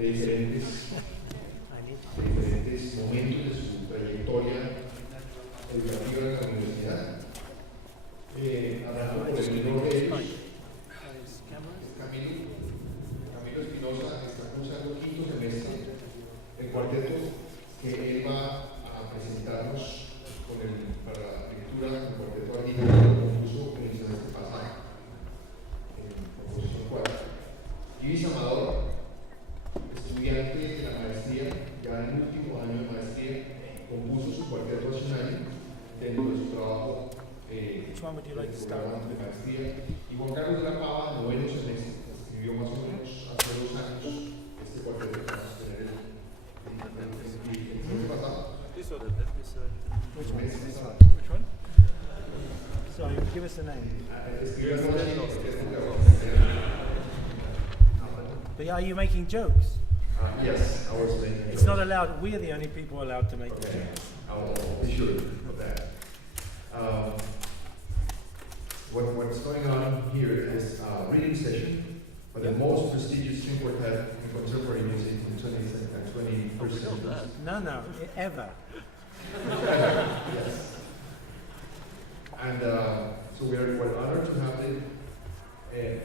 diferentes momentos de su trayectoria educativa en la universidad. Hablando por el menor de ellos, Camilo Espinosa está cursando quinto semestre el cuarteto que él va a presentarnos para la lectura del Cuarteto Arditti, que lo compuso en el semestre pasado, en composición 4. Ibis Amador, estudiante de la maestría, ya en el último año de maestría, compuso su cuarteto nacional dentro de su trabajo de maestría. Y Juan de la Pava, noveno semestre, escribió más o menos hace 2 años este cuarteto que vamos a tener el semestre pasado. Which one? Sorry, give us the name. But are you making jokes? Yes, I was making It's not allowed. We're the only people allowed to make jokes. I'll be sure of that. What's going on here is a reading session for the most prestigious string quartet in contemporary music in the 20th and 21st century. No, ever. Yes. And so we're honored to have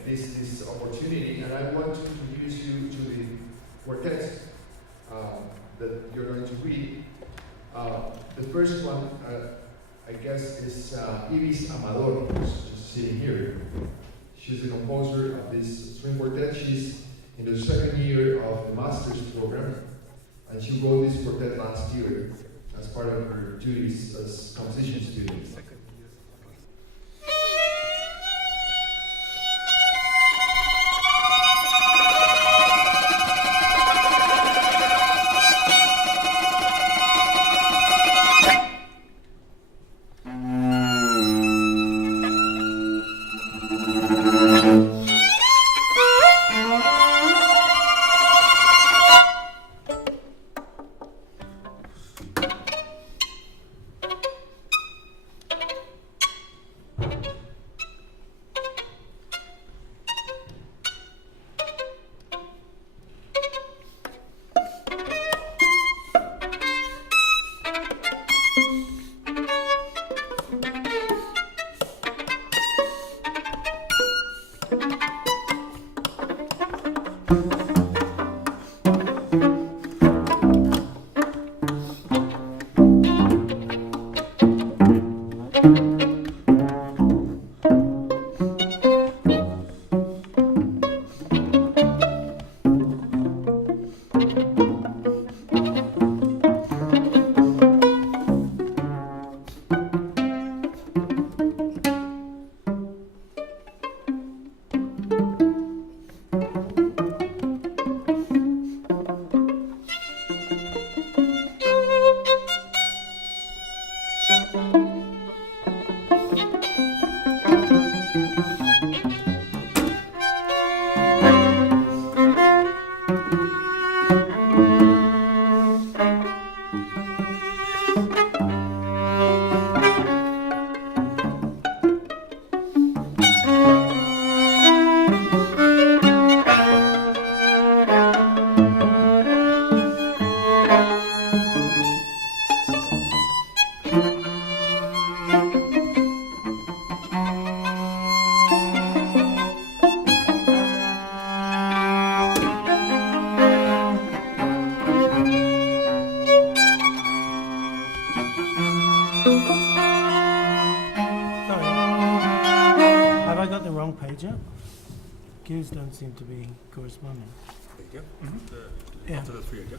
this opportunity, and I want to introduce you to the quartets that you're going to read. The first one, I guess, is Ibis Amador, who's just sitting here. She's the composer of this string quartet. She's in the 2nd year of the master's program, and she wrote this quartet last year as part of her duties as composition student. Cues don't seem to be corresponding. Yeah. Yeah. After the 3, yeah.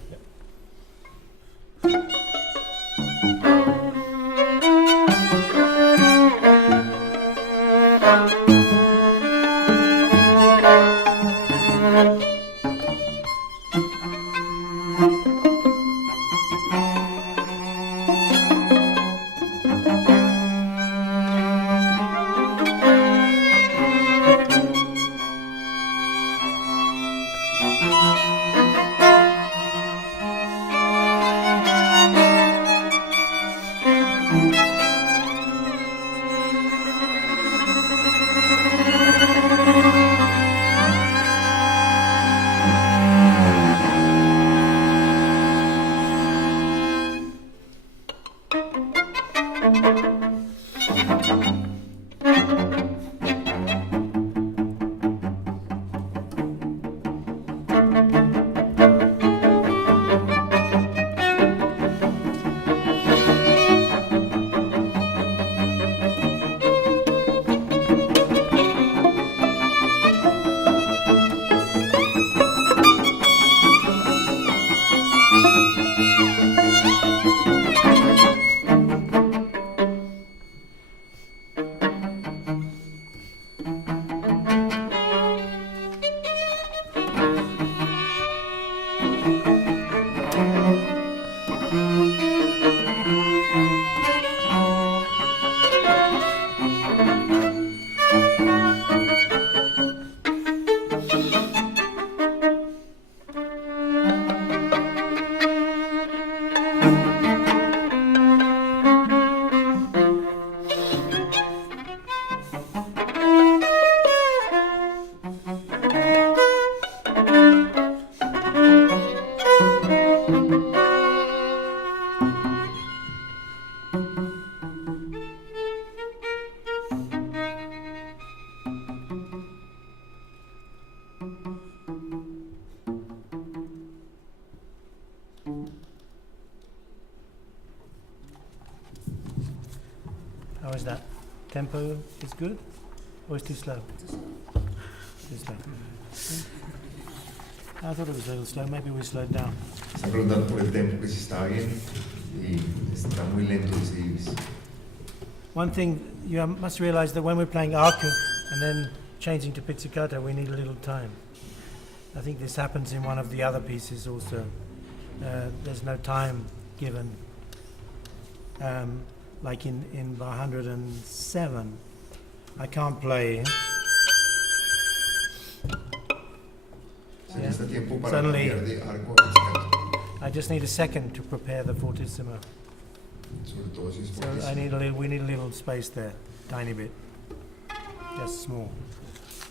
How's that? Tempo is good? Or is too slow? Too slow. I thought it was a little slow. Maybe we slowed down. Están preguntando por el tempo, que si está bien y está muy lento, dice Ibis. One thing you must realize that when we're playing arco and then changing to pizzicato, we need a little time. I think this happens in one of the other pieces also. There's no time given. Like in 107, I can't play. Yeah. Suddenly, I just need a second to prepare the fortissimo. So we need a little space there, tiny bit, just small.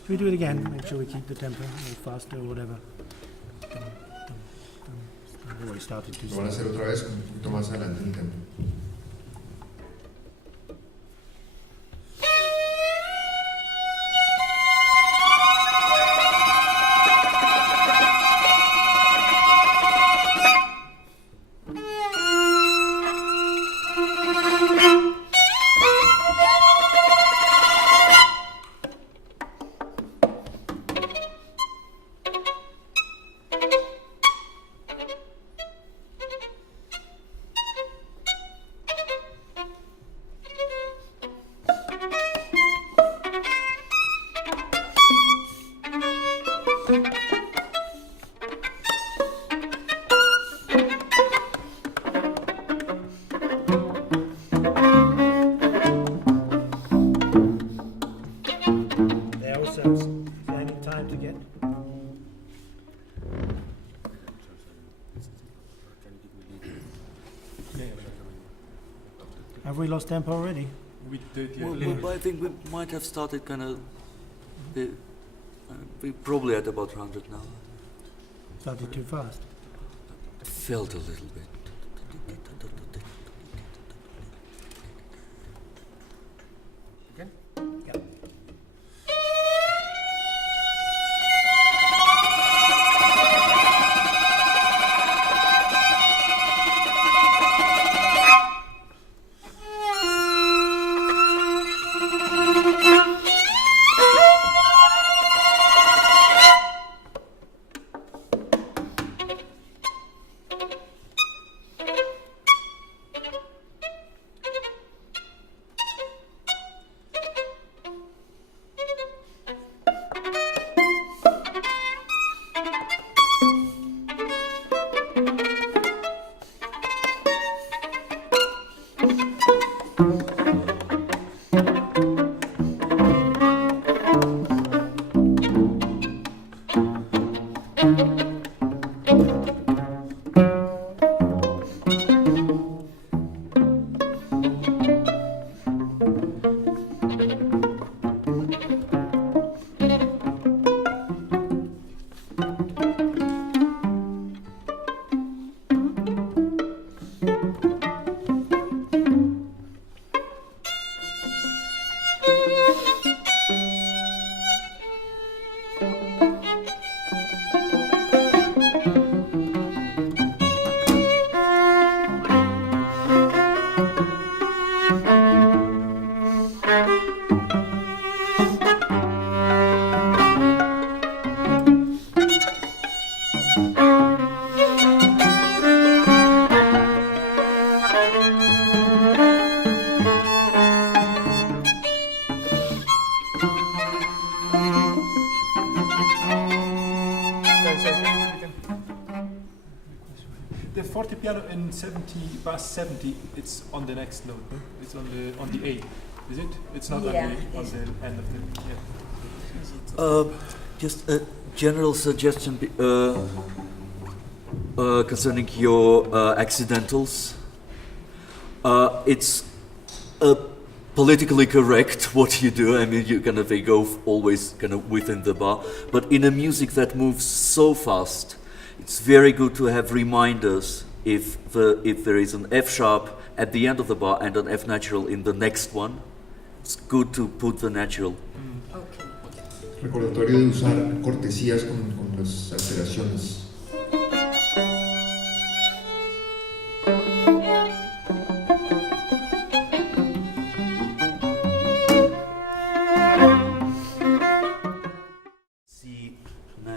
Should we do it again? Make sure we keep the tempo or faster or whatever. I've already started too slow. Lo van a hacer otra vez un poquito más adelante en el tempo. Have we lost tempo already? We did, yeah. Well, I think we might have started kind of. We're probably at about 100 now. Started too fast. Felt a little bit. Again? Yeah. The fortepiano in 70, bass 70, it's on the next note. No? It's on the A, is it? It's not on the end of the Just a general suggestion concerning your accidentals. It's politically correct what you do. I mean, you kind of go always kind of within the bar. But in a music that moves so fast, it's very good to have reminders if there is an F sharp at the end of the bar and an F natural in the next one. It's good to put the natural. Recordatorio de usar cortesías con las alteraciones.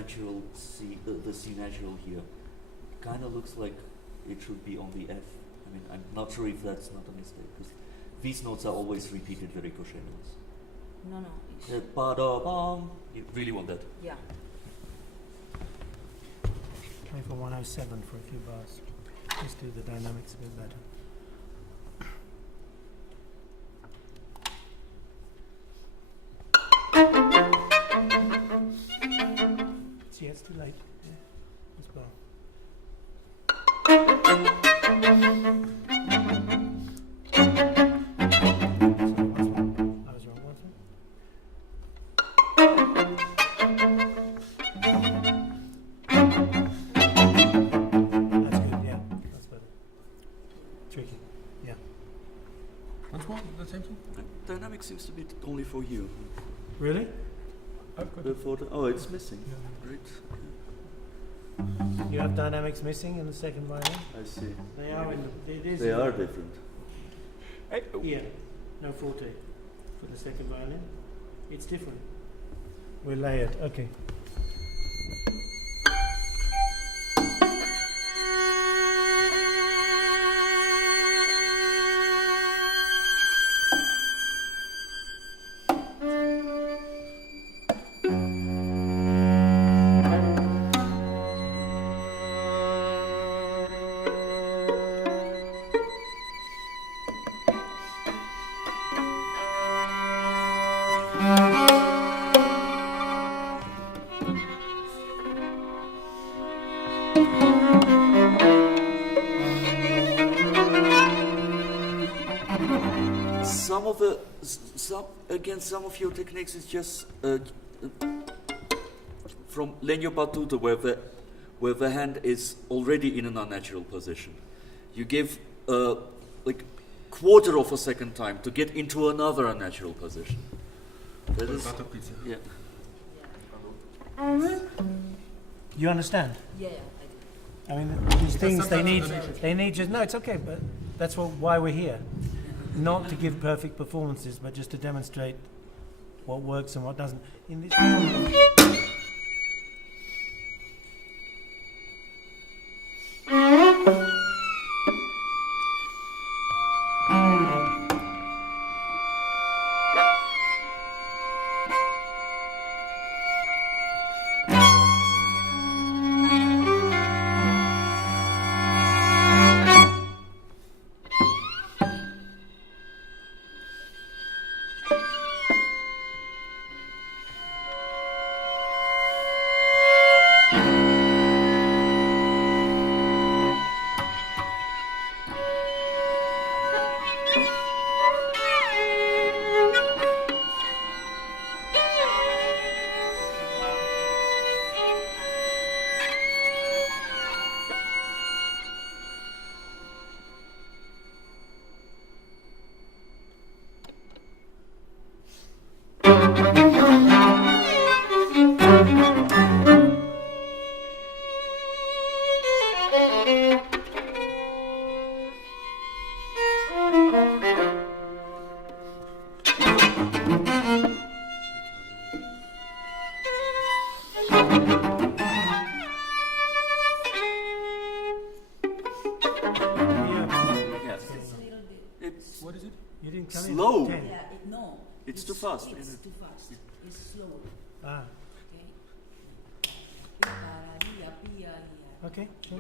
natural C, the C natural here, kind of looks like it should be on the F. I mean, I'm not sure if that's not a mistake, because these notes are always repeated very crochet notes. No, no. Ba-da-bum. You really want that? Yeah. Try for 107 for a few bars. Just do the dynamics a bit better. See, it's too late. Yeah, this bar. I was wrong. Once more. That's good. Yeah, that's better. Tricky. Yeah. Once more, the same thing? The dynamic seems to be only for you. Really? I've got it. Oh, it's missing. Great. You have dynamics missing in the second violin? I see. They are in the. It is They in are the- different. Here, no forte for the second violin. It's different. We'll lay it. Okay. Some of your techniques is just from legno battuto, where the hand is already in an unnatural position. You give like quarter of a second time to get into another unnatural position. That is, yeah. You understand? Yeah, I do. I mean, these things they need just no. It's okay, but that's why we're here. Not to give perfect performances, but just to demonstrate what works and what doesn't. In this. Slow. Yeah, no. It's too fast. It's too fast. It's slow. Ah, Okay. okay, sure.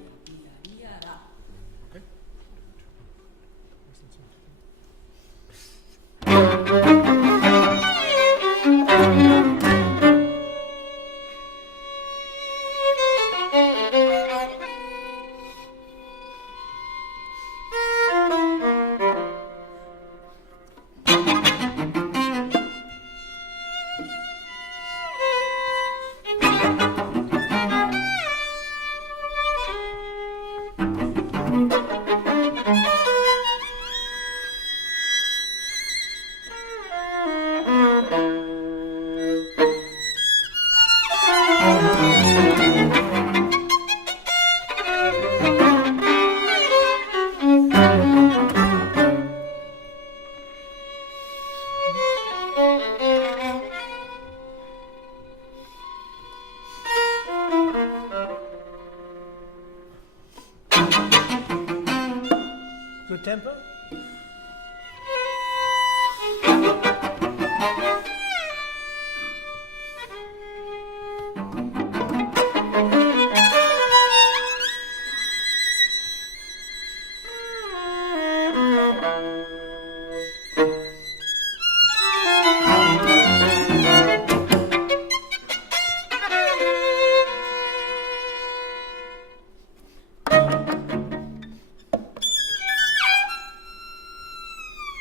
Good tempo?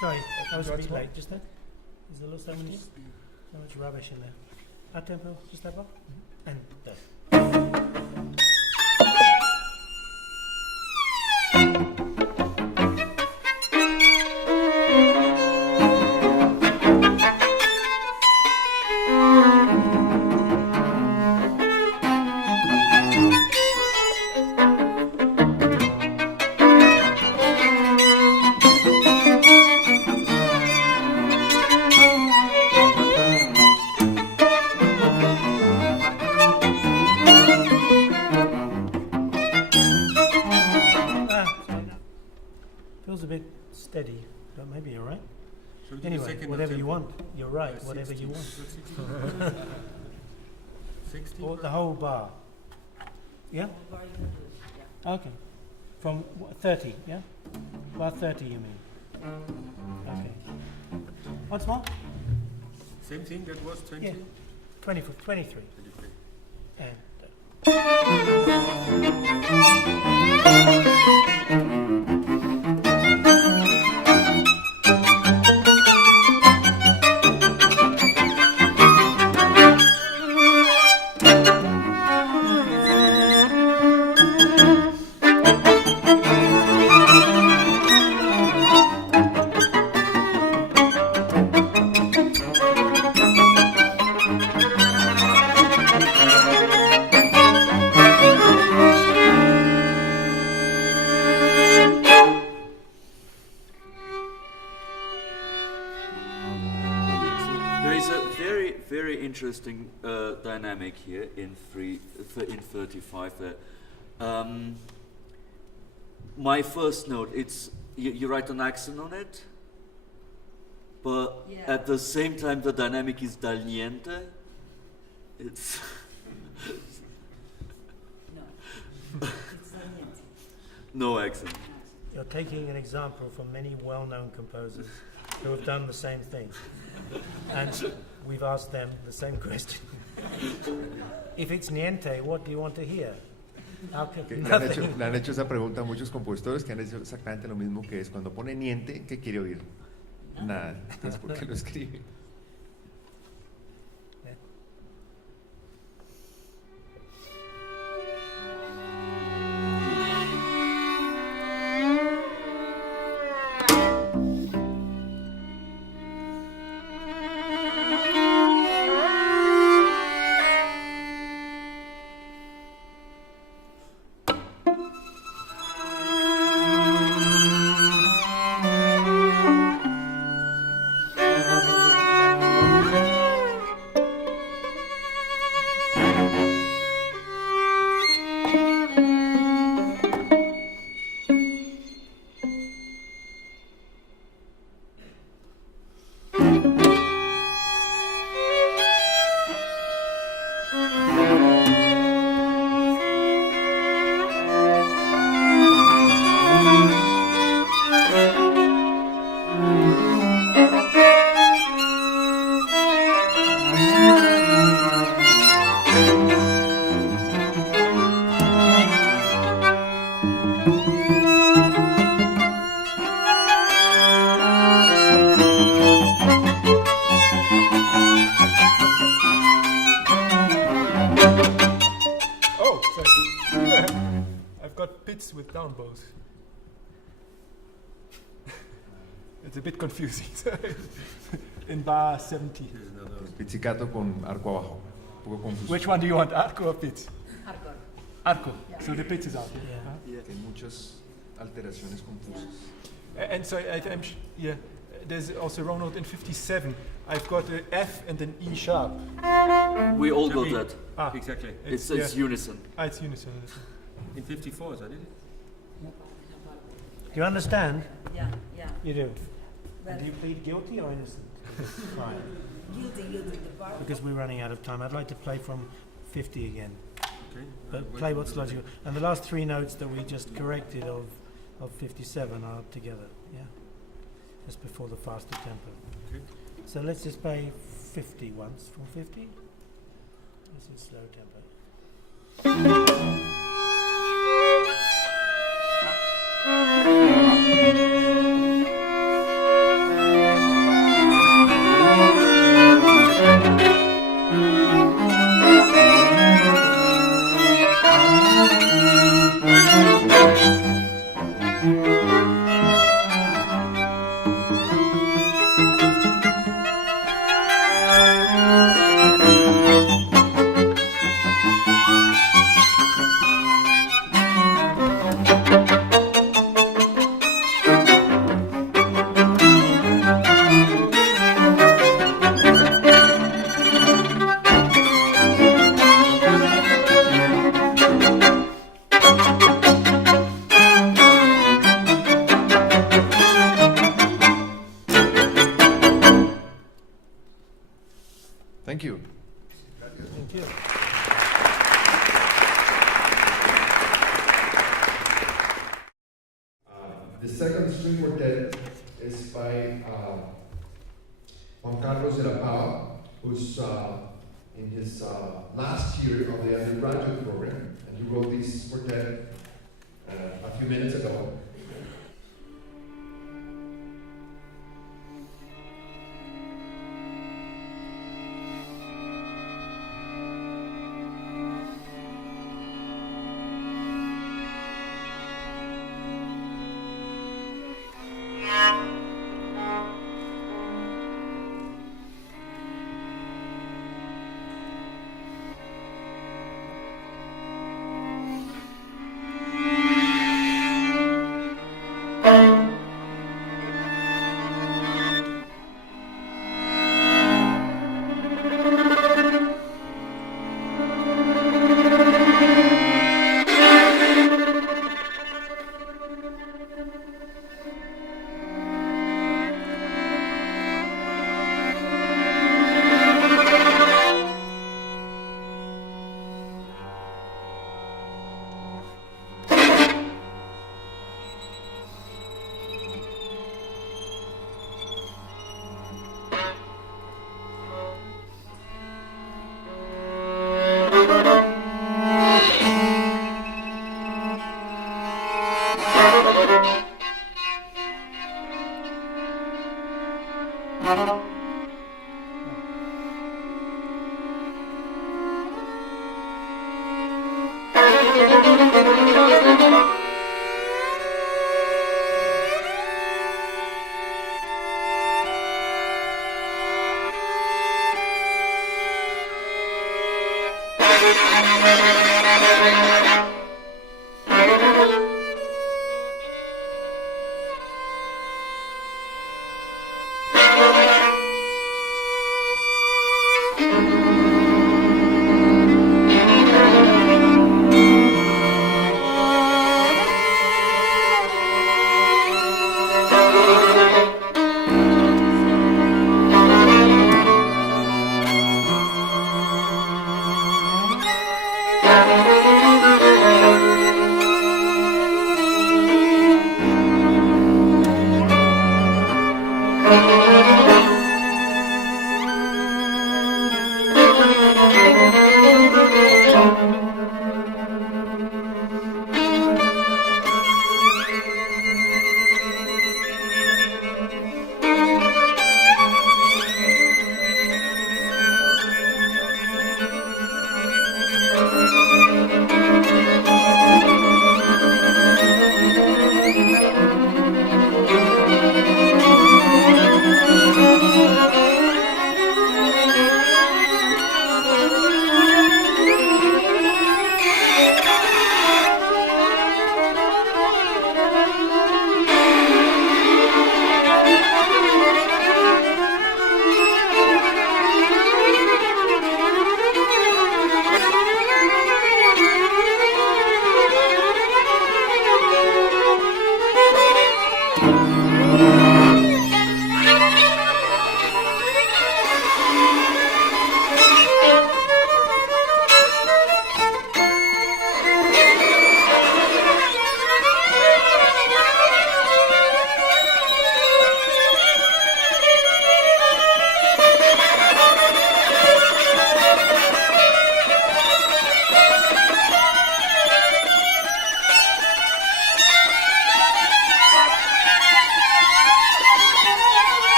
Sorry, I was a bit late just then. Is there a little 17? So much rubbish in there. Up tempo, just that one? And done. Feels a bit steady, but maybe you're right. Shall we do the Anyway, second whatever you attempt? want. You're right, whatever you want. 16? Or the whole bar. Yeah? Bar you can do it, yeah. Okay. From 30, yeah? Bar 30 you mean? Okay. Once more? Same thing, that was 20? Yeah. 23. 23. And interesting dynamic here in 35 there. My first note, it's you write an accent on it, but at the same time the dynamic is dal niente. It's No. It's dal niente. no accent. you're taking an example from many well-known composers who have done the same thing. And we've asked them the same question. If it's niente, what do you want to hear? How can Le han hecho esa pregunta a muchos compositores que han hecho exactamente lo mismo, que es cuando pone niente, ¿qué quiere oír? Nada. Entonces, ¿por qué lo escribe? With down bows. It's a bit confusing. In bar 70. Pizzicato con arco abajo. Un poco confuso. Which one do you want, arco or pizz? Arco. Arco. Yeah. So the pizz is out. Yeah. Hay muchas alteraciones confusas. And so yeah, there's also a wrong note in 57. I've got an F and an E sharp. We all got that. Ah, Exactly. It's unison. It's unison. In 54, is that it? Do you understand? Yeah, yeah. You do. Well, And do you plead guilty or innocent? Fine. guilty the part. Because we're running out of time. I'd like to play from 50 again. Okay. But play what's logical. And the last three notes that we just corrected of 57 are together. Yeah. Just before the faster tempo. Okay. So let's just play 50 once from 50. This is slow tempo. Thank you. Thank you. The second string quartet is by Juan de la Pava, who's in his last year of the undergraduate program, and he wrote this quartet a few minutes ago.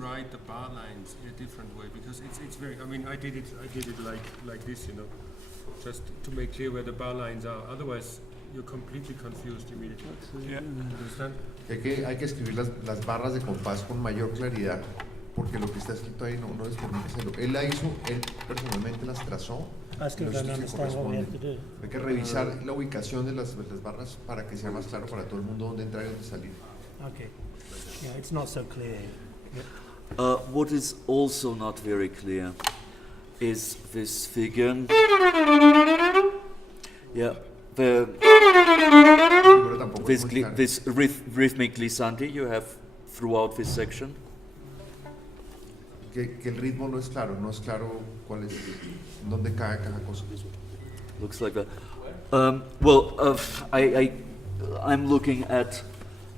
write the bar lines in a different way because it's very. I mean, I did it like this, you know, just to make clear where the bar lines are. Otherwise, you're completely confused immediately. Yeah. Understand? Hay que escribir las barras de compás con mayor claridad, porque lo que está escrito ahí no les permite hacerlo. Él personalmente las trazó. I still don't understand what we have to do. Hay que revisar la ubicación de las barras para que sea más claro para todo el mundo dónde entrar y dónde salir. Okay. Yeah, it's not so clear. What is also not very clear is this figure. Yeah, this rhythmic glissandi you have throughout this section. Que el ritmo no es claro cuál es, dónde cae cada cosa. Looks like that. I'm looking at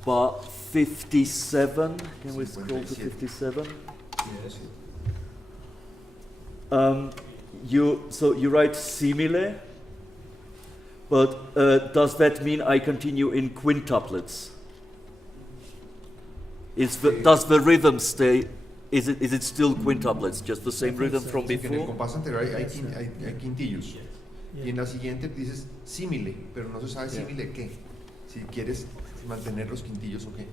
bar 57. Can we scroll to 57? You write simile, but does that mean I continue in quintuplets? Does the rhythm stay? Is it still quintuplets? Just the same rhythm from En el before? compás anterior hay quintillos. Y en la siguiente dices simile, pero no se sabe simile qué. Si quieres mantener los quintillos o qué.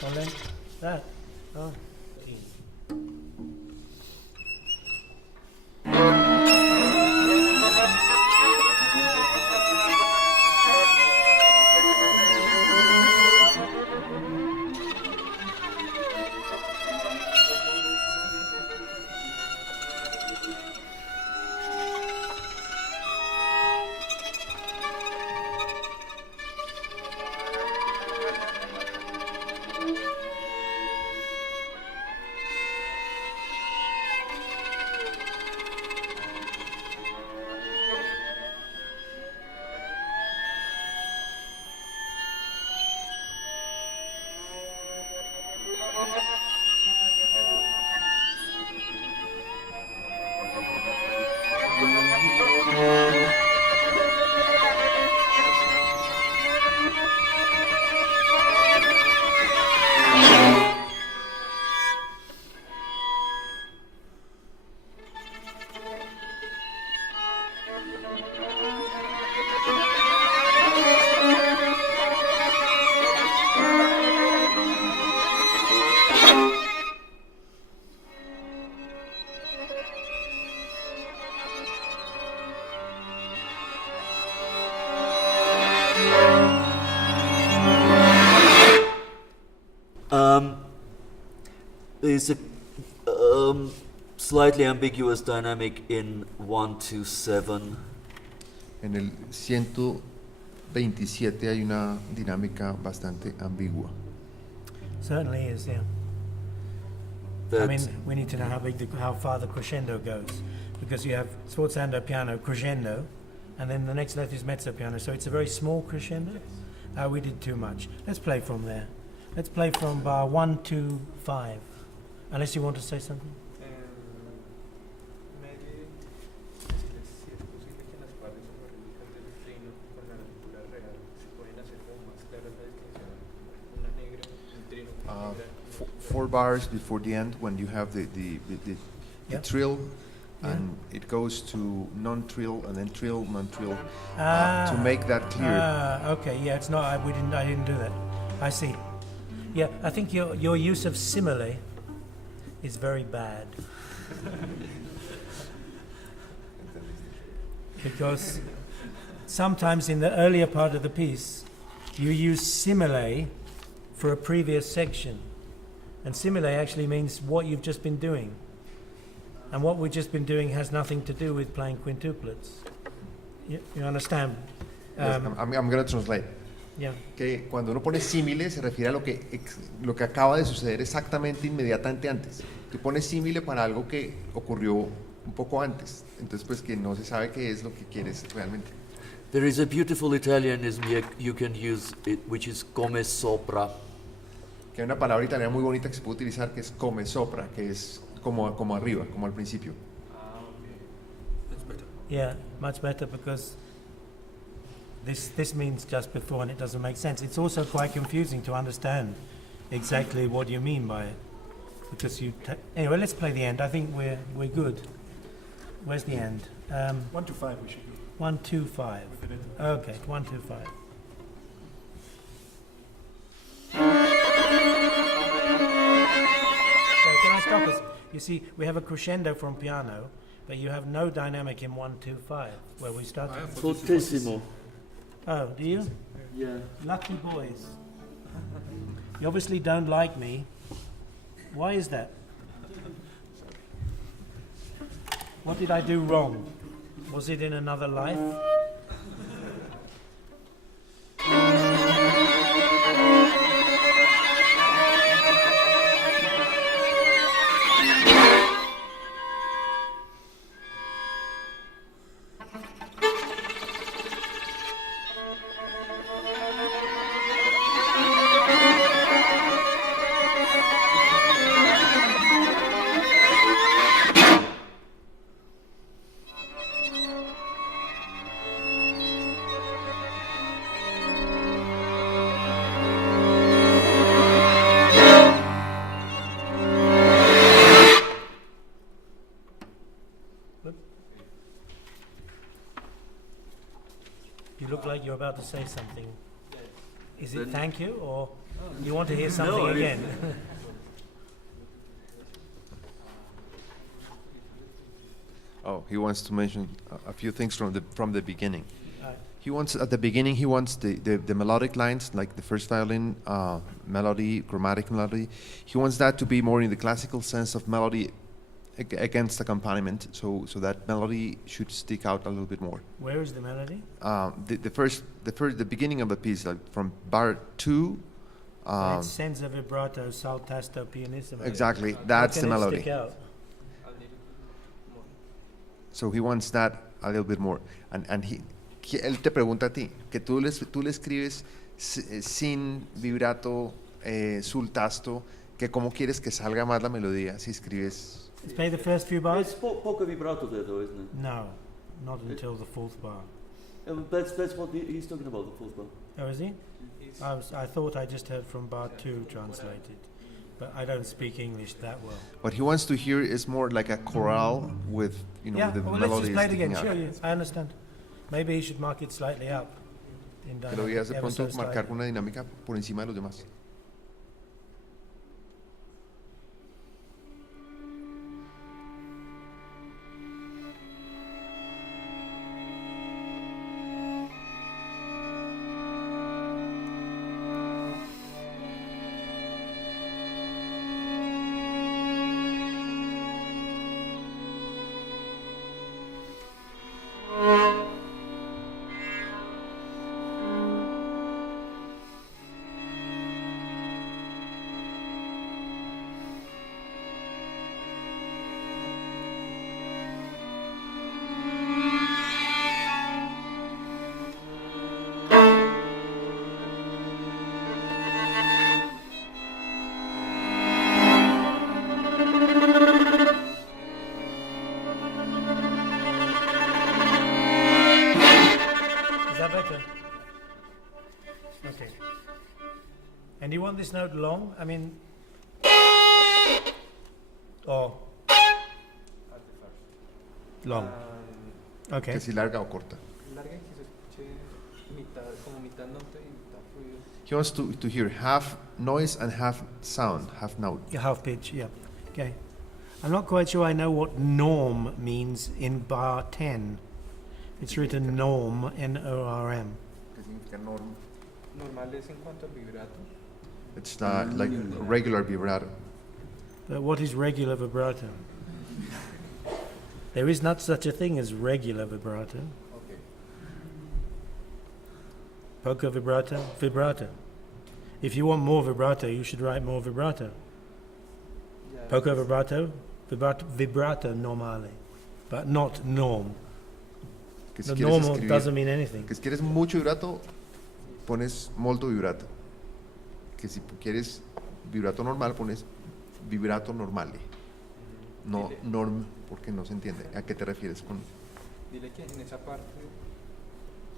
Solen. That. Oh. There's a slightly ambiguous dynamic in 127. En el 127 hay una dinámica bastante ambigua. Certainly is, yeah. I mean, we need to know how far the crescendo goes, because you have sforzando piano crescendo, and then the next note is mezzo piano, so it's a very small crescendo. We did too much. Let's play from there. Let's play from bar 1 to 5. Unless you want to say something. Maybe si es posible que las partes homoríficas del trino con la lectura real se pueden hacer como más clara la distinción, una negra, un trino, una negra. 4 bars before the end, when you have the trill, and it goes to non-trill and then trill, non-trill, to make that clear. Okay, yeah, it's not. I didn't do that. I see. Yeah, I think your use of simile is very bad. Because sometimes in the earlier part of the piece, you use simile for a previous section. And simile actually means what you've just been doing. And what we've just been doing has nothing to do with playing quintuplets. You understand? Yes, I'm going to translate. Yeah. Que cuando uno pone símile se refiere a lo que acaba de suceder exactamente inmediatamente antes. Tú pones símile para algo que ocurrió un poco antes, entonces pues que no se sabe qué es lo que quieres realmente. There is a beautiful Italianism you can use, which is come sopra. Que hay una palabra italiana muy bonita que se puede utilizar que es come sopra, que es como arriba, como al principio. Okay. That's better. Yeah, much better, because this means just before, and it doesn't make sense. It's also quite confusing to understand exactly what you mean by it, because anyway, let's play the end. I think we're good. Where's the end? 1 to 5 we should do. 1, 2, 5. Okay, 1, 2, 5. So can I stop us? You see, we have a crescendo from piano, but you have no dynamic in 1, 2, 5, where we start. Fortissimo. Oh, do you? Yeah. Lucky boys. You obviously don't like me. Why is that? What did I do wrong? Was it in another life? You look like you're about to say something. Is it thank you or? You want to hear something No, again? Oh, he wants to mention a few things from the beginning. Right. He wants at the beginning. He wants the melodic lines, like the first violin melody, chromatic melody. He wants that to be more in the classical sense of melody against accompaniment. So that melody should stick out a little bit more. Where is the melody? The beginning of the piece, like from bar 2. It sends a vibrato, saltasto, pianissimo. Exactly, that's the melody. Stick out? So he wants that a little bit more. And él te pregunta a ti, que tú le escribes sin vibrato, sultasto, que cómo quieres que salga más la melodía si escribes. Let's play the first few bars. There's poco vibrato there, though, isn't it? No, not until the fourth bar. That's what he's talking about, the fourth bar. Oh, is he? I thought I just heard from bar 2 translated, but I don't speak English that well. What he wants to hear is more like a chorale with, Yeah, the well, let's melody just play it sticking again. out. Sure, yes, I understand. Maybe he should mark it slightly up. In Que lo veas de ever so pronto marcar slightly. una dinámica por encima de los demás. Okay. And you want this note long? I mean, or long? Okay. Que si larga o corta. Larga y que se escuche como mitad nota y mitad fluido. He wants to hear half noise and half sound, half note. Yeah, half pitch, yeah. Okay. I'm not quite sure I know what norm means in bar 10. It's written norm, N-O-R-M. ¿Qué significa norm? Normal es en cuanto al vibrato. It's like regular vibrato. But what is regular vibrato? There is not such a thing as regular vibrato. Okay. Poco vibrato, vibrato. If you want more vibrato, you should write more vibrato. Ya, Poco vibrato, vibrato normale, but not norm. Que si The quieres normal escribir- doesn't mean anything. Que si quieres mucho vibrato, pones molto vibrato. Que si quieres vibrato normal, pones vibrato normale. No Dile. norm, porque no se entiende. ¿A qué te refieres con...? Dile que en esa parte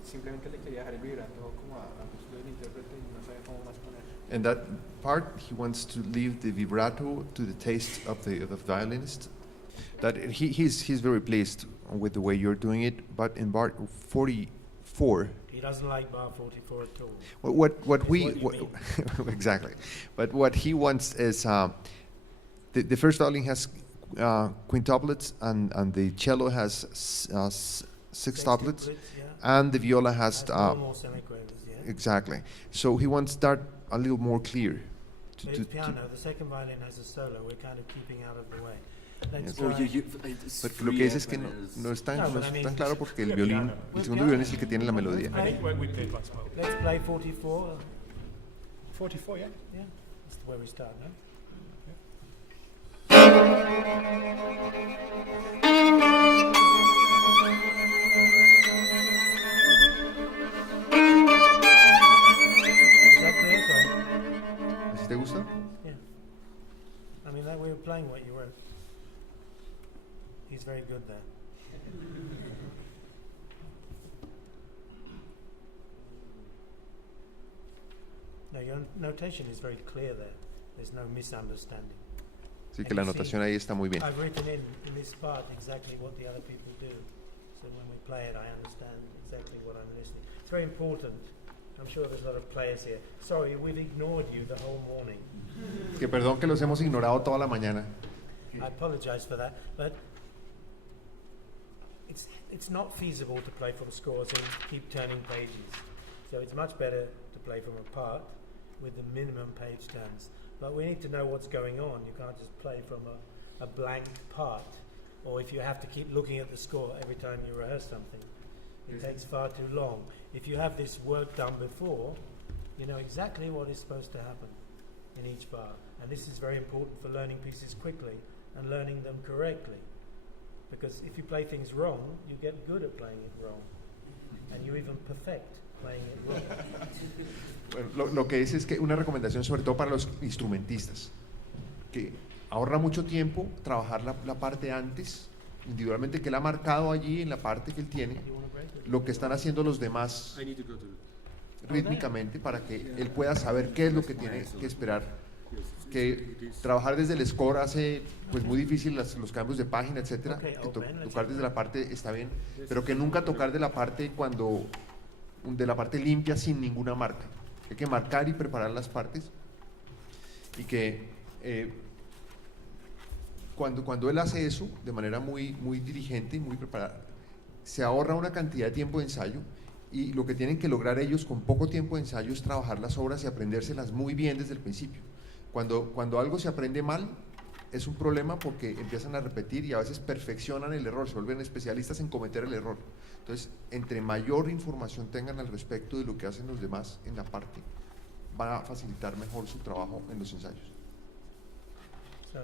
simplemente le quería dejar el vibrato como a gusto del intérprete y no sabe cómo más poner. In that part, he wants to leave the vibrato to the taste of the violinist. That he's very pleased with the way you're doing it, but in bar 44, He doesn't like bar 44 at all. what we That's what you exactly, but what he wants is the first violin has quintuplets and the cello has sextuplets, Yeah. and the viola has Normal semiquavers, yeah. exactly. So he wants that a little more clear. But it's piano. The second violin has a solo. We're kind of keeping out of the way. Let's Oh, try. Pero lo que dice es que no es tan claro porque el violín, el segundo violín es el que tiene la melodía. I think we played once more. Let's play 44. 44, yeah? Yeah, that's where we start, no? Is that clear, Tom? ¿Así te gusta? Yeah. I mean, we were playing what you wrote. He's very good there. No, your notation is very clear there. There's no misunderstanding. Sí, que la notación ahí está muy bien. I've written in this part exactly what the other people do. So when we play it, I understand exactly what I'm listening. It's very important I'm sure there's a lot of players here. Sorry, we've ignored you the whole morning. Que perdón que los hemos ignorado toda la mañana. I apologize for that, but it's not feasible to play from scores and keep turning pages. So it's much better to play from a part with the minimum page turns. But we need to know what's going on. You can't just play from a blank part, or if you have to keep looking at the score every time you rehearse something. It takes far too long. If you have this work done before, you know exactly what is supposed to happen in each bar. And this is very important for learning pieces quickly and learning them correctly. Because if you play things wrong, you get good at playing it wrong. And you even perfect playing it wrong. Bueno, lo que es que una recomendación sobre todo para los instrumentistas, que ahorra mucho tiempo trabajar la parte antes, individualmente, que él ha marcado allí en la parte que él tiene, lo que están haciendo los demás rítmicamente para que él pueda saber qué es lo que tiene que esperar. Que trabajar desde el score hace pues muy difícil los cambios de página, etcétera. Tocar desde la parte está bien, pero que nunca tocar de la parte de la parte limpia sin ninguna marca. Hay que marcar y preparar las partes, y que cuando él hace eso de manera muy dirigente y muy preparada, se ahorra una cantidad de tiempo de ensayo, y lo que tienen que lograr ellos con poco tiempo de ensayo es trabajar las obras y aprendérselas muy bien desde el principio. Cuando algo se aprende mal es un problema, porque empiezan a repetir y a veces perfeccionan el error, se vuelven especialistas en cometer el error. Entonces, entre mayor información tengan al respecto de lo que hacen los demás en la parte, van a facilitar mejor su trabajo en los ensayos. So.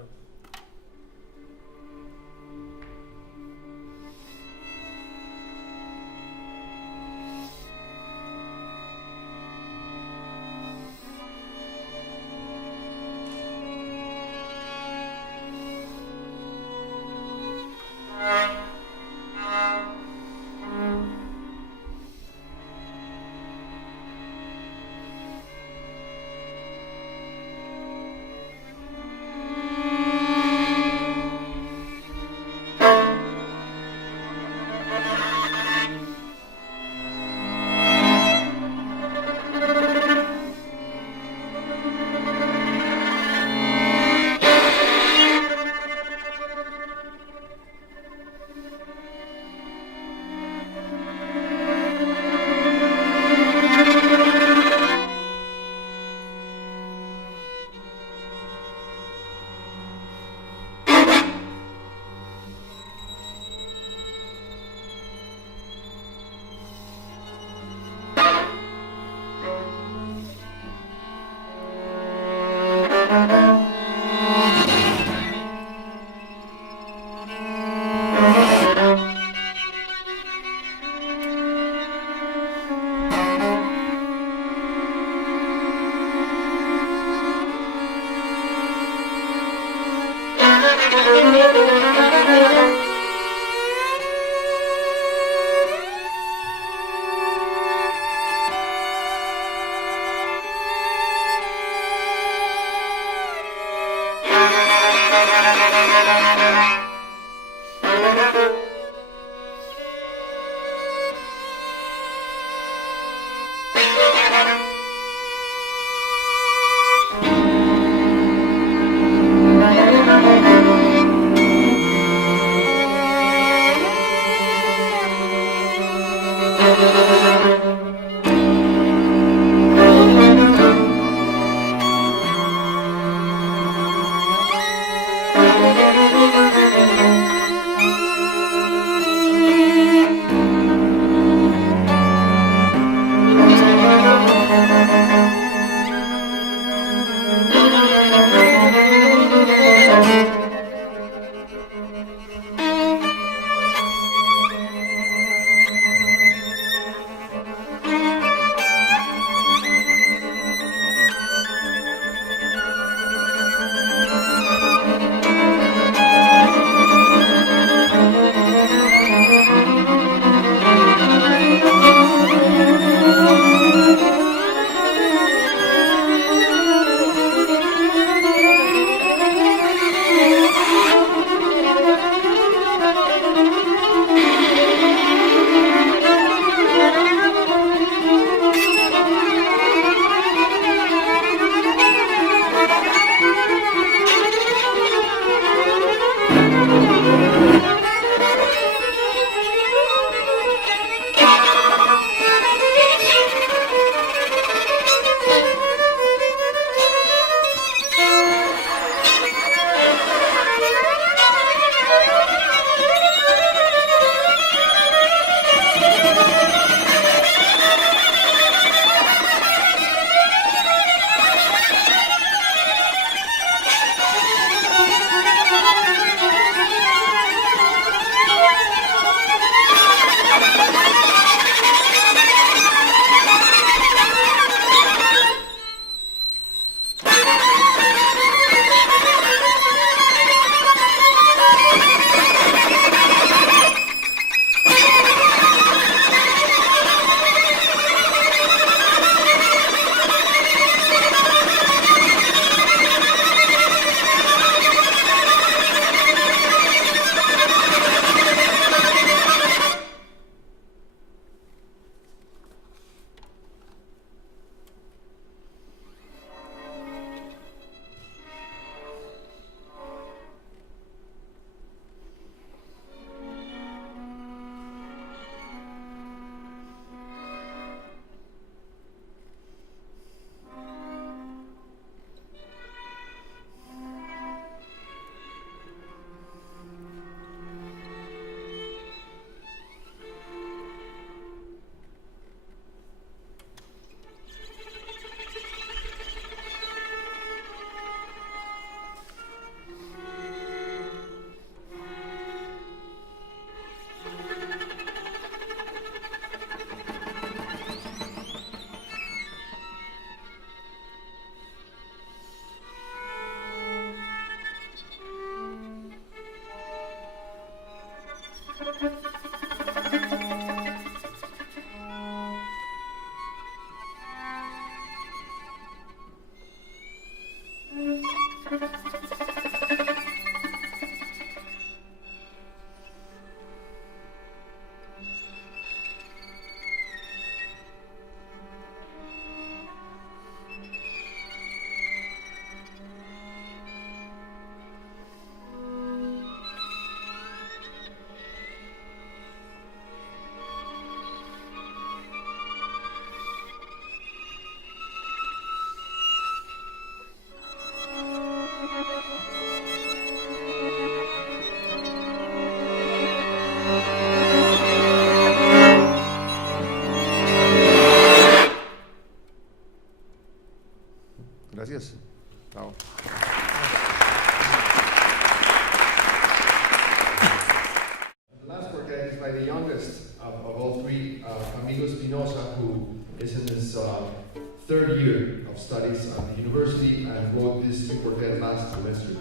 year of studies at the university and wrote this quartet last semester.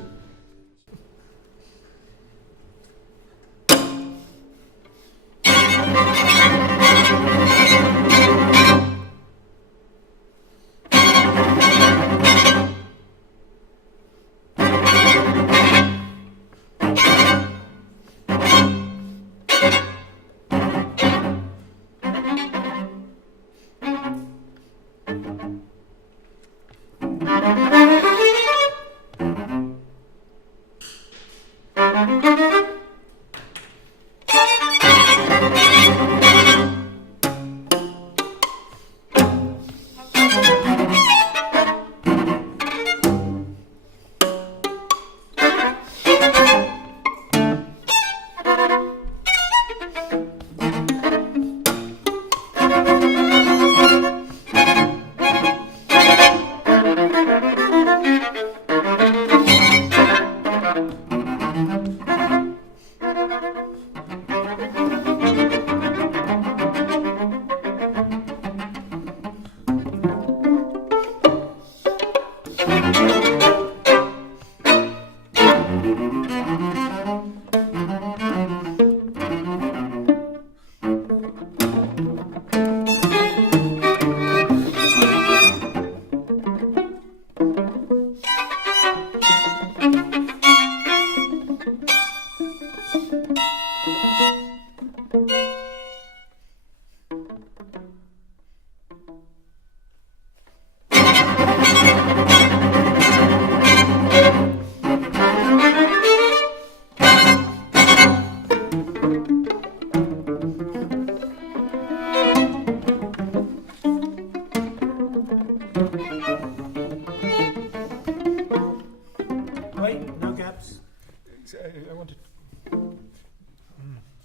I wanted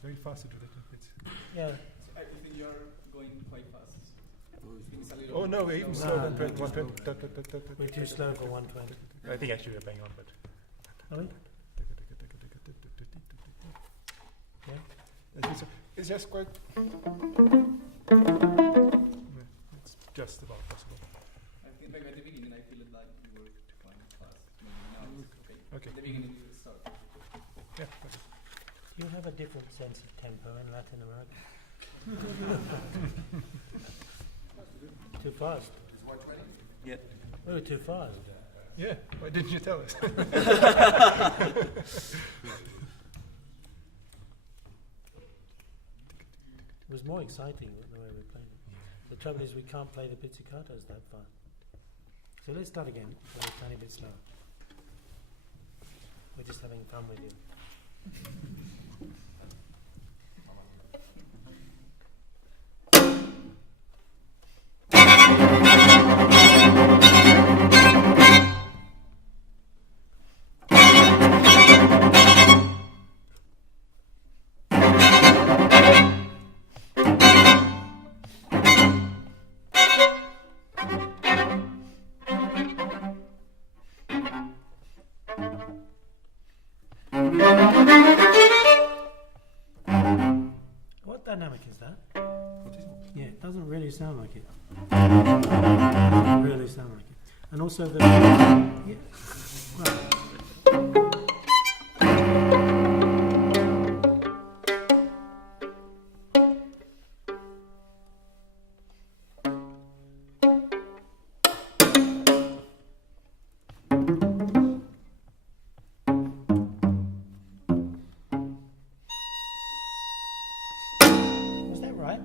very fast to do that. Yeah. I think you are going quite fast. It's a little Oh no, we're even slower than 120. We're too slow for 120. I think actually we're bang on, but. Are we? Yeah. It's just quite. It's just about possible. I think maybe at the beginning I feel like you were quite fast. Maybe now it's okay. Okay. At the beginning you start. Yeah. Do you have a different sense of tempo in Latin America? Too fast. Yeah. Oh, too fast. Yeah. Why didn't you tell us? It was more exciting the way we played it. The trouble is we can't play the pizzicatos that fast. So let's start again, play a tiny bit slower. We're just having fun with you. What dynamic is that? Yeah, it doesn't really sound like it. Doesn't really sound like it. And also the yeah. Well. Was that right?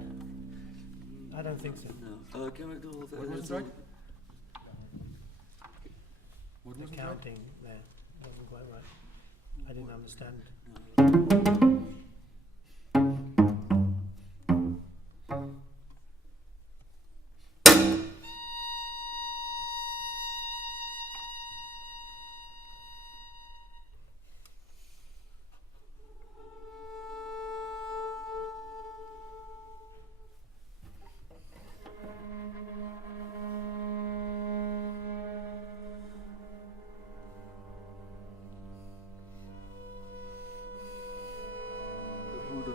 I don't think so. No. Can we do all that? What was it right? The counting there wasn't quite right. I didn't understand.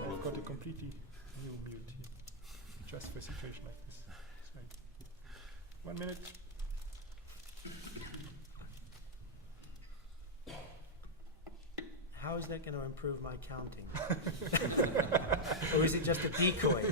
I've got a completely new mute here, just for a situation like this. It's fine. 1 minute. how is that going to improve my counting? Or is it just a decoy?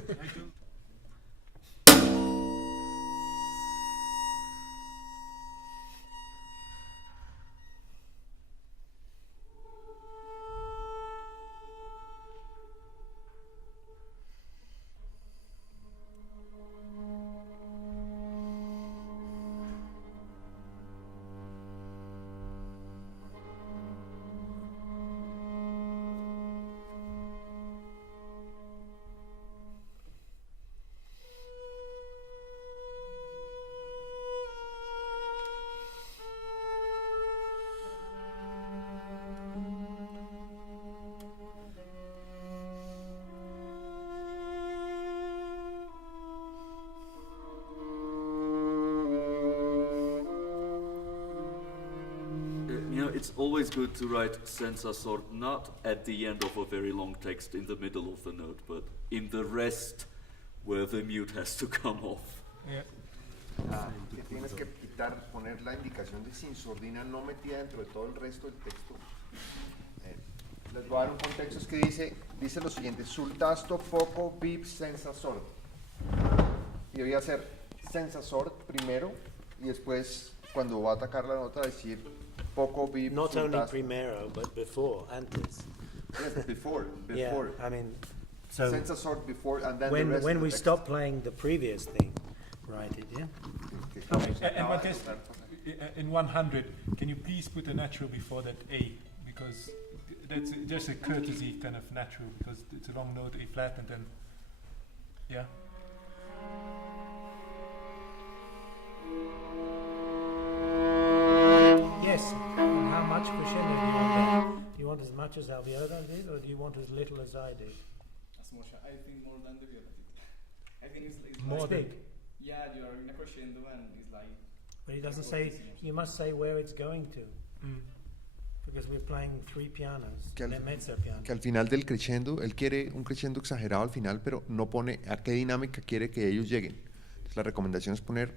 It's always good to write senza sort not at the end of a very long text in the middle of the note, but in the rest where the mute has to come off. Yeah. Que tienes que poner la indicación de sin sordina no metida dentro de todo el resto del texto. Les voy a dar un contexto, es que dice lo siguiente: sul tasto poco bip senza sort. Y voy a hacer senza sort primero y después, cuando va a atacar la nota, decir poco bip. Not sul only tasto. primero, but before, antes. Yes, before. Yeah, I mean, so Senza sort before, and then the rest when of the we text. stop playing the previous thing, write it, yeah? And Matthias, in 100, can you please put a natural before that A? Because that's just a courtesy kind of natural, because it's a long note, A flat, and then, yeah. Yes, and how much crescendo do you want there? Do you want as much as Alviola did, or do you want as little as I did? As much, I think more than the viola did. I think it's More like, big? yeah, you are in a crescendo and it's like. But he doesn't say, you must say where it's going to. Because we're playing three pianos, Que al- they're mezzo piano. Que al final del crescendo, él quiere un crescendo exagerado al final, pero no pone a qué dinámica quiere que ellos lleguen. Entonces, la recomendación es poner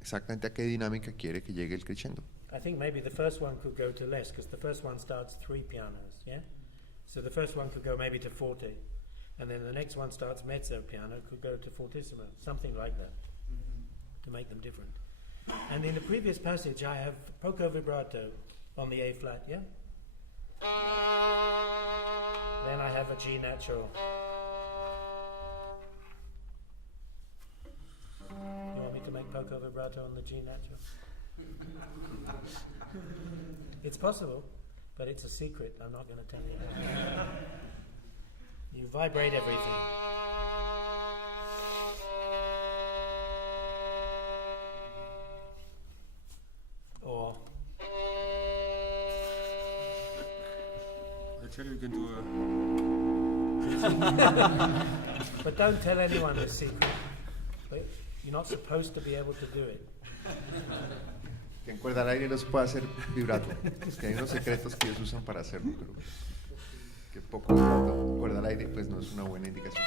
exactamente a qué dinámica quiere que llegue el crescendo. I think maybe the first one could go to less, because the first one starts three pianos, yeah? So the first one could go maybe to forte, and then the next one starts mezzo piano, could go to fortissimo, something like that, to make them different. And in the previous passage I have poco vibrato on the A flat, yeah? Then I have a G natural. You want me to make poco vibrato on the G natural? It's possible, but it's a secret. I'm not going to tell you. You vibrate everything. Or Actually, you can do but don't tell anyone the secret. But you're not supposed to be able to do it. Que en cuerda al aire no se puede hacer vibrato. Es que hay unos secretos que ellos usan para hacerlo, pero que poco vibrato en cuerda al aire pues no es una buena indicación.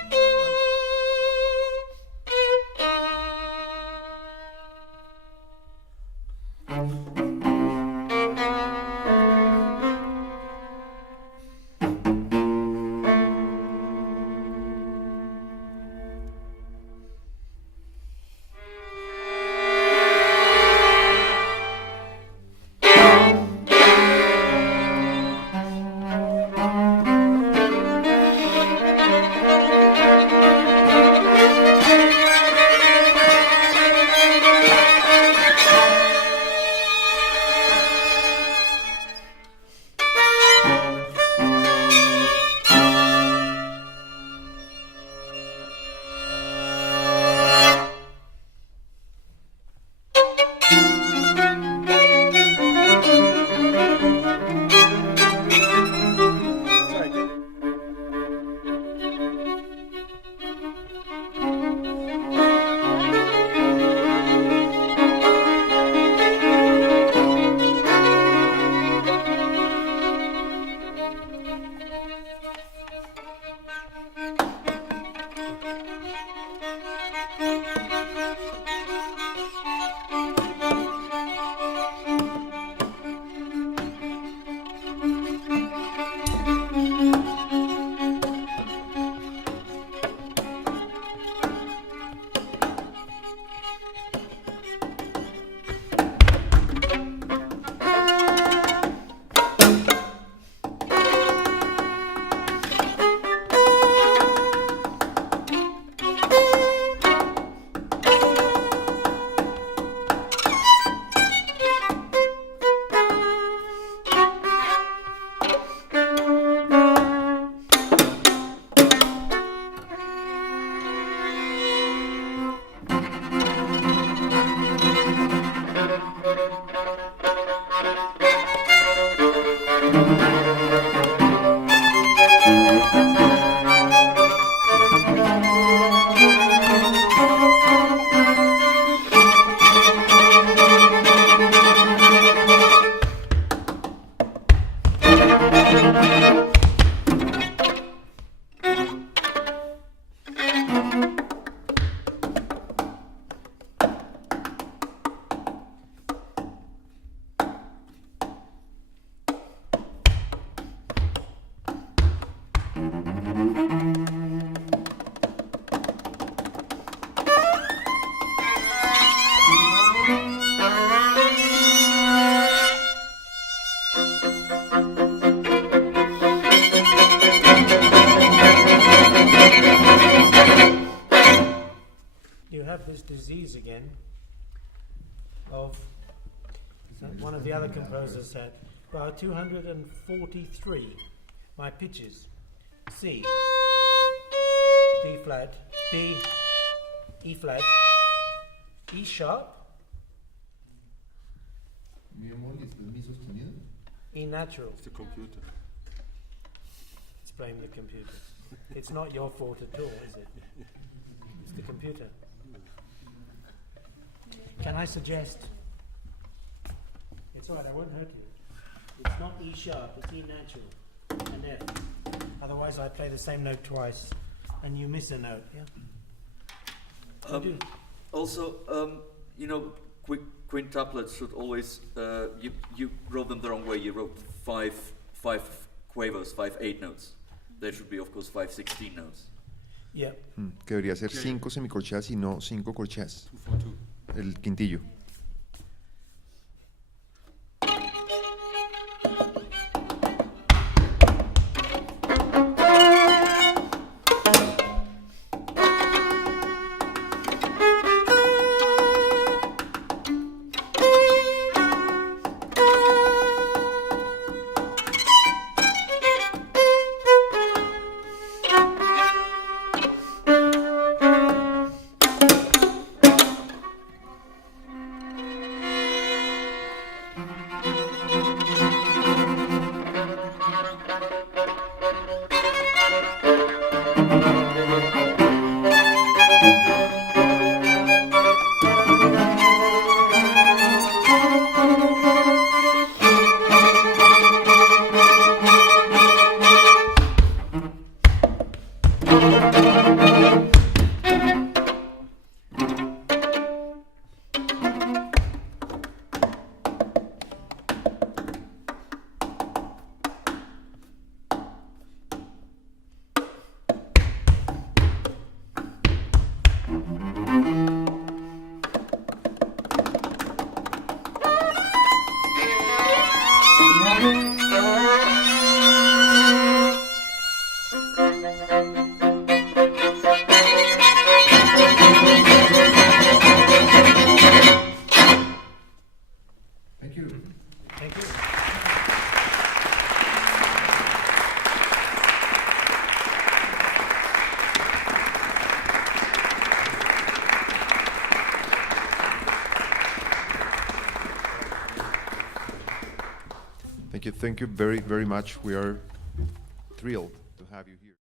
Disease again of one of the other composers said, bar 243, my pitches, C, D flat, D, E flat, E sharp, E natural. It's the computer. Let's blame the computer. It's not your fault at all, is it? It's the computer. Can I suggest? It's all right, I won't hurt you. It's not E sharp, it's E natural and F. Otherwise I play the same note twice and you miss a note, yeah? Also, quintuplets should always, you wrote them the wrong way. You wrote five quavers, 5 8 notes. There should be, of course, 5 16 notes. Yeah. Que debería ser 5 semicorcheas y no 5 corcheas. 2 4 2. El quintillo. Thank you very, very much. We are thrilled to have you here.